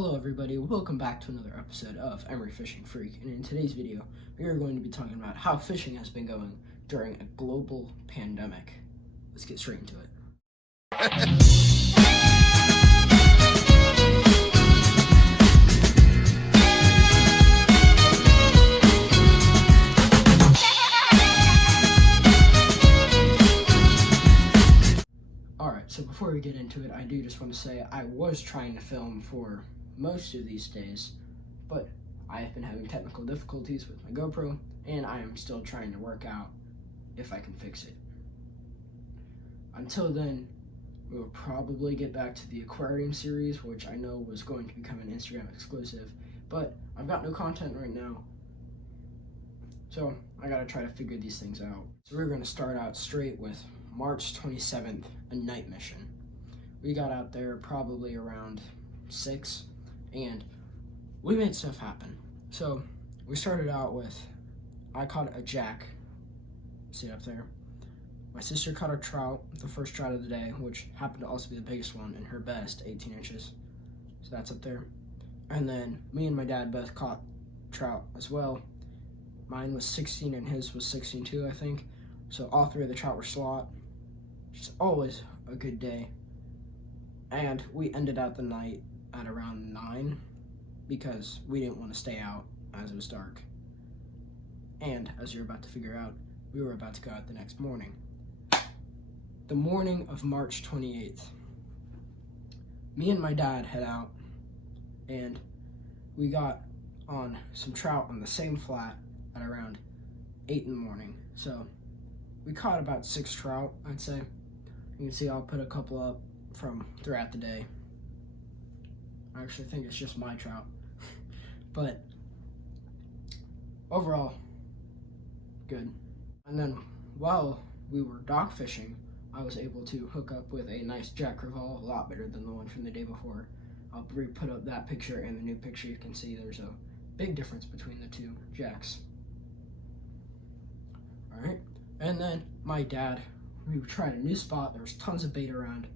Hello everybody, welcome back to another episode of Emery Fishing Freak, and in today's video we are going to be talking about how fishing has been going during a global pandemic. Let's get straight into it. Alright, so before we get into it, I do just want to say I was trying to film for most of these days, but I have been having technical difficulties with my GoPro, and I am still trying to work out if I can fix it. Until then, we will probably get back to the Aquarium series, which I know was going to become an Instagram exclusive, but I've got no content right now, so I gotta try to figure these things out. So we're gonna start out straight with March 27th, a night mission. We got out there probably around 6, and we made stuff happen. So we started out with, I caught a jack, see up there. My sister caught a trout, the first trout of the day, which happened to also be the biggest one and her best, 18 inches. So that's up there. And then me and my dad both caught trout as well. Mine was 16 and his was 16 too, I think. So all three of the trout were slot, which is always a good day. And we ended out the night at around 9 because we didn't want to stay out as it was dark. And as you're about to figure out, we were about to go out the next morning. The morning of March 28th, me and my dad head out and we got on some trout on the same flat at around 8 in the morning. So we caught about 6 trout, I'd say. You can see I'll put a couple up from throughout the day. I actually think it's just my trout. But overall, good. And then while we were dock fishing, I was able to hook up with a nice Jack Crevalle, a lot better than the one from the day before. I'll put up that picture and the new picture. You can see there's a big difference between the two jacks. Alright, and then my dad, we tried a new spot. There was tons of bait around,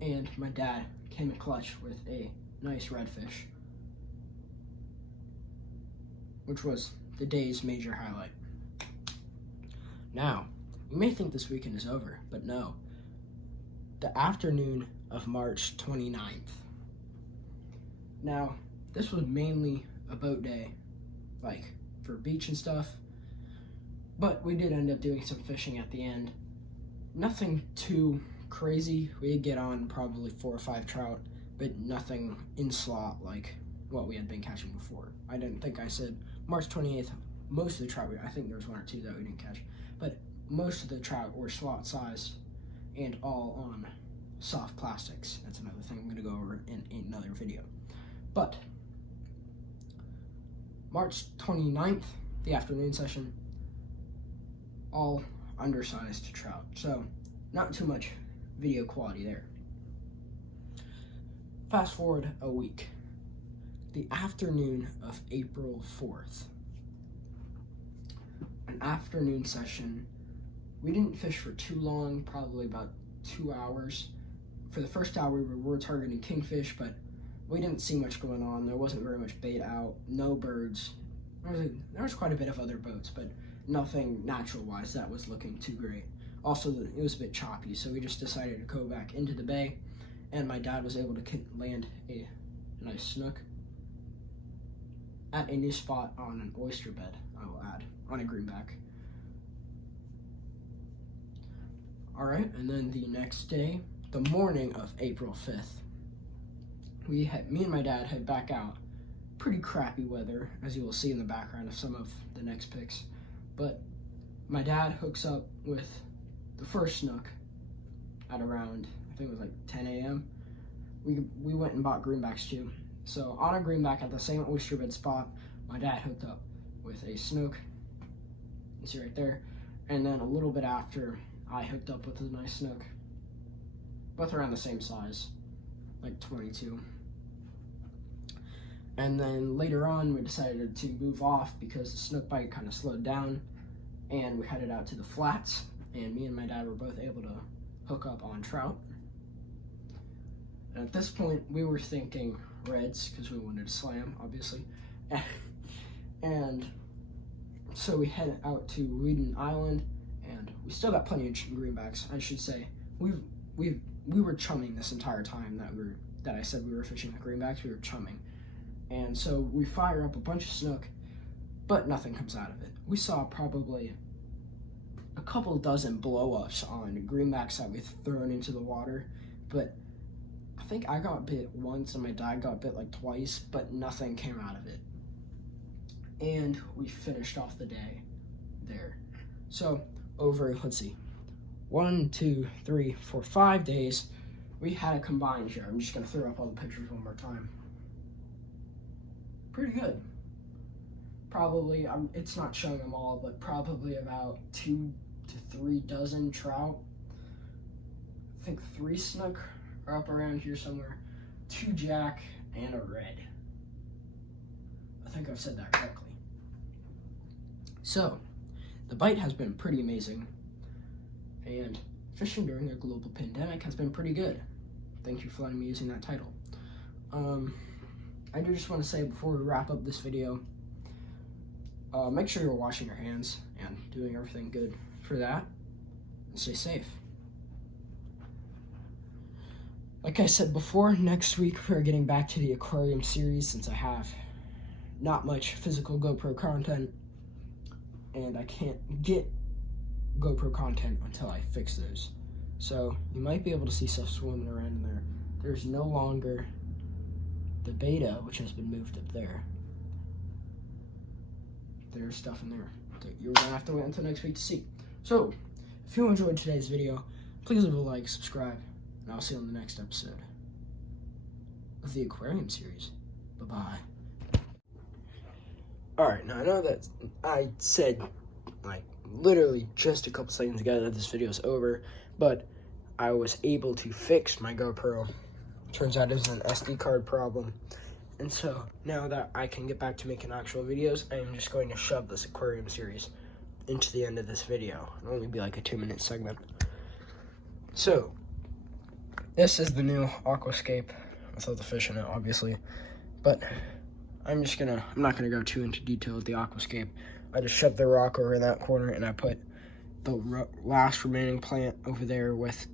and my dad came in clutch with a nice redfish, which was the day's major highlight. Now, you may think this weekend is over, but no. The afternoon of March 29th. Now, this was mainly a boat day, like for beach and stuff, but we did end up doing some fishing at the end. Nothing too crazy. We did get on probably 4 or 5 trout, but nothing in slot like what we had been catching before. I didn't think I said March 28th, most of the trout, I think there was 1 or 2 that we didn't catch, but most of the trout were slot sized and all on soft plastics. That's another thing I'm going to go over in another video. But March 29th, the afternoon session, all undersized trout, so not too much video quality there. Fast forward a week, the afternoon of April 4th, an afternoon session. We didn't fish for too long, probably about 2 hours. For the first hour we were targeting kingfish, but we didn't see much going on. There wasn't very much bait out, no birds. There was quite a bit of other boats, but nothing natural-wise that was looking too great. Also, it was a bit choppy, so we just decided to go back into the bay, and my dad was able to land a nice snook at a new spot on an oyster bed, I will add, on a greenback. Alright, and then the next day, the morning of April 5th, me and my dad head back out. Pretty crappy weather, as you will see in the background of some of the next pics. But my dad hooks up with the first snook at around, I think it was like 10 a.m. We went and bought greenbacks too. So on a greenback at the same oyster bed spot, my dad hooked up with a snook. You see right there. And then a little bit after, I hooked up with a nice snook. Both around the same size, like 22. And then later on, we decided to move off because the snook bite kind of slowed down, and we headed out to the flats, and me and my dad were both able to hook up on trout. And at this point, we were thinking, reds because we wanted to slam, obviously. And so we headed out to Weeden Island, and we still got plenty of greenbacks. I should say we were chumming this entire time that I said we were fishing the greenbacks. We were chumming, and so we fire up a bunch of snook, but nothing comes out of it. We saw probably a couple dozen blow-ups on greenbacks that we've thrown into the water, but I think I got bit once and my dad got bit like twice, but nothing came out of it. And we finished off the day there. So over, let's see, 1, 2, 3, 4, 5 days, we had a combined here. I'm just gonna throw up all the pictures one more time. Pretty good. Probably, it's not showing them all, but probably about 2 to 3 dozen trout. I think 3 snook are up around here somewhere, 2 jack, and a red. I think I've said that correctly. So, the bite has been pretty amazing, and fishing during a global pandemic has been pretty good. Thank you for letting me using that title. I do just want to say before we wrap up this video, make sure you're washing your hands and doing everything good for that, and stay safe. Like I said before, next week we're getting back to the Aquarium series since I have not much physical GoPro content, and I can't get GoPro content until I fix those. So you might be able to see stuff swimming around in there. There's no longer the beta, which has been moved up there. There's stuff in there that you're gonna have to wait until next week to see. So if you enjoyed today's video, please leave a like, subscribe, and I'll see you on the next episode of the Aquarium series. Bye-bye. Alright, now I know that I said, like, literally just a couple seconds ago that this video is over, but I was able to fix my GoPro. Turns out it was an SD card problem. And so, now that I can get back to making actual videos, I am just going to shove this Aquarium series into the end of this video. It'll only be like a 2-minute segment. So, this is the new aquascape without the fish in it, obviously. But I'm not gonna go too into detail with the aquascape. I just shoved the rock over in that corner, and I put the last remaining plant over there with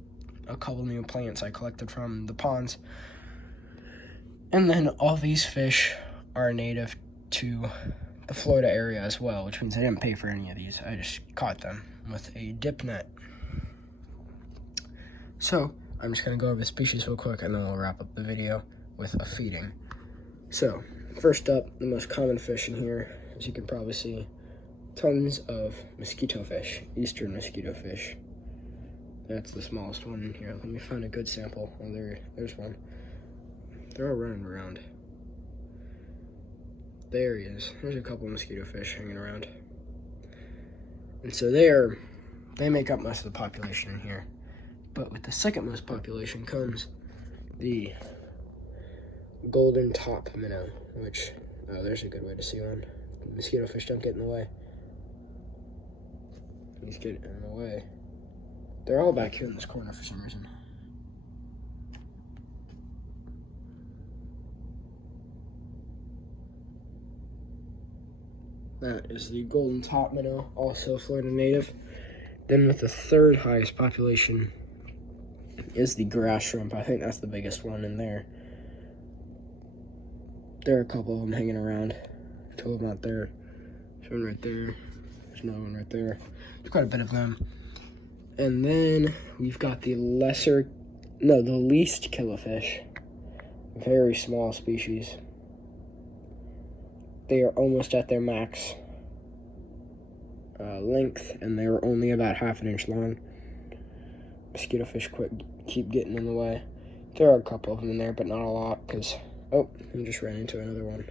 a couple new plants I collected from the ponds. And then all these fish are native to the Florida area as well, which means I didn't pay for any of these. I just caught them with a dip net. So I'm just gonna go over the species real quick, and then we'll wrap up the video with a feeding. So first up, the most common fish in here, as you can probably see, tons of mosquito fish, eastern mosquito fish. That's the smallest one in here. Let me find a good sample. Oh, there's one. They're all running around. There he is. There's a couple of mosquito fish hanging around. And so they make up most of the population in here. But with the second most population comes the golden top minnow, which, oh, there's a good way to see one. Mosquito fish don't get in the way. He's getting in the way. They're all back here in this corner for some reason. That is the golden top minnow, also Florida native. Then with the third highest population is the grass shrimp. I think that's the biggest one in there. There are a couple of them hanging around. 2 of them out there. There's one right there. There's another one right there. There's quite a bit of them. And then we've got the least killifish. Very small species. They are almost at their max length, and they are only about ½ an inch long. Mosquito fish keep getting in the way. There are a couple of them in there, but not a lot, because, oh, I just ran into another one.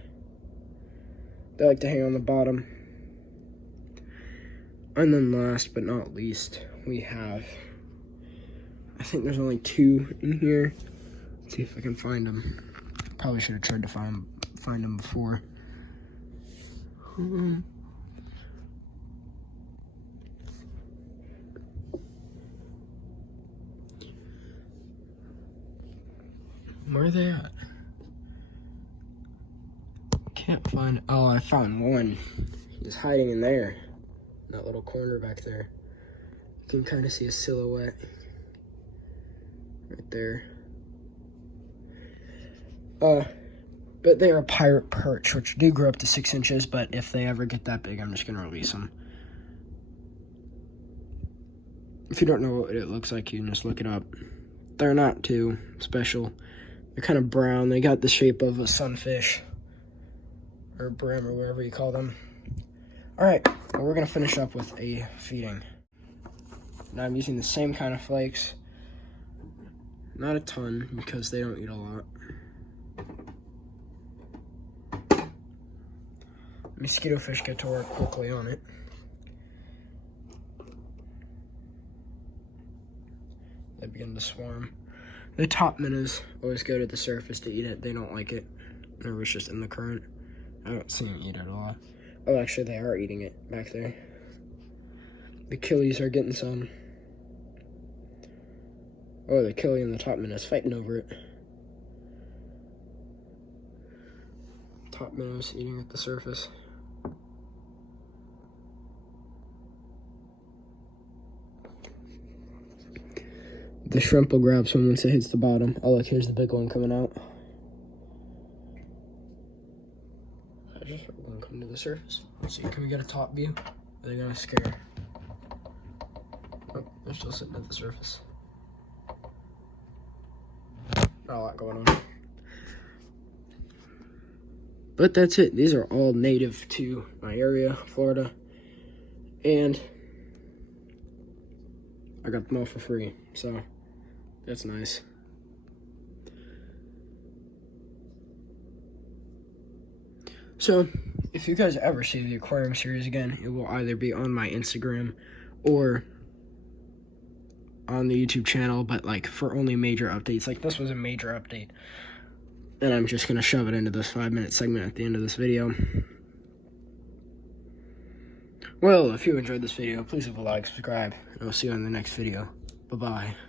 They like to hang on the bottom. And then last but not least, we have, I think there's only 2 in here. Let's see if I can find them. Probably should have tried to find them before. Where are they at? can't find, oh, I found one. He's hiding in there, that little corner back there. You can kind of see a silhouette right there. But they are a pirate perch, which do grow up to 6 inches, but if they ever get that big, I'm just gonna release them. If you don't know what it looks like, you can just look it up. They're not too special. They're kind of brown. They got the shape of a sunfish, or brim, or whatever you call them. All right, well, we're gonna finish up with a feeding. Now I'm using the same kind of flakes. Not a ton, because they don't eat a lot. Mosquito fish get to work quickly on it. They begin to swarm. The top minnows always go to the surface to eat it. They don't like it. Or it's just in the current. I don't see them eat it a lot. Oh, actually, they are eating it back there. The killies are getting some. Oh, the killie and the top minnows fighting over it. Top minnows eating at the surface. The shrimp will grab some once it hits the bottom. Oh, look, here's the big one coming out. I just heard one come to the surface. Let's see, can we get a top view? Are they gonna scare? Oh, they're still sitting at the surface. Not a lot going on. But that's it. These are all native to my area, Florida. And I got them all for free, so that's nice. So, if you guys ever see the aquarium series again, it will either be on my Instagram or on the YouTube channel, but like for only major updates. Like this was a major update. And I'm just gonna shove it into this 5-minute segment at the end of this video. Well, if you enjoyed this video, please leave a like, subscribe, and I'll see you in the next video. Bye-bye.